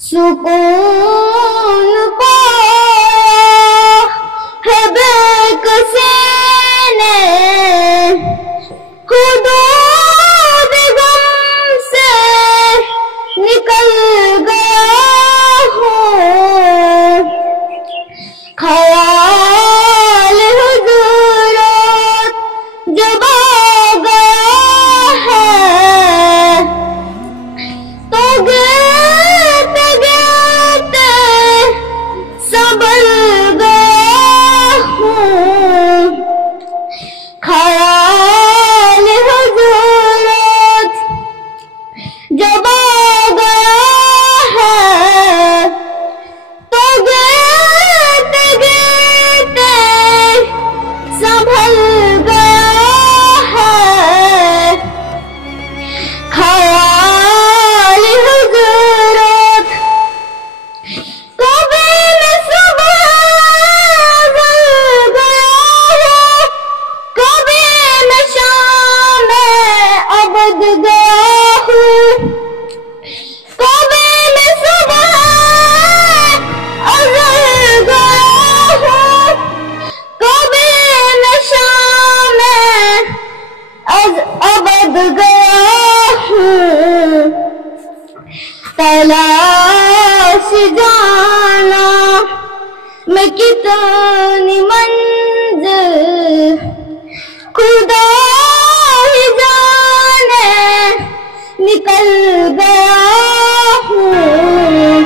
सुकून पाया है बेकसी ने, हुदूद गम से निकल गया हूँ। ख्याल हुजूरात जब आ गया है, तो गिरते गिरते संभल गया हूँ। ख्याल हुजूरात जब आ गया है, तो गिरते गिरते संभल गया है। ख्याल हुजूरात कभी न सुबह गुल गया है, कभी न शाम अबद गया हूँ। कभी न सुबह अज़ल गया हूँ, कभी न शाम अबद गया हूँ। तलाश जाना मैं कितनी मंजिल, खुदा ही जाने निकल गया हूँ।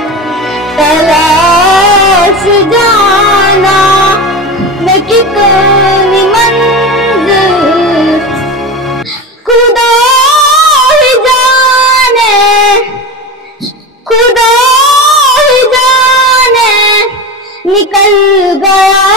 तलाश जाना मैं कितनी मंजिल, खुदा ही जाने, खुदा ही जाने निकल गया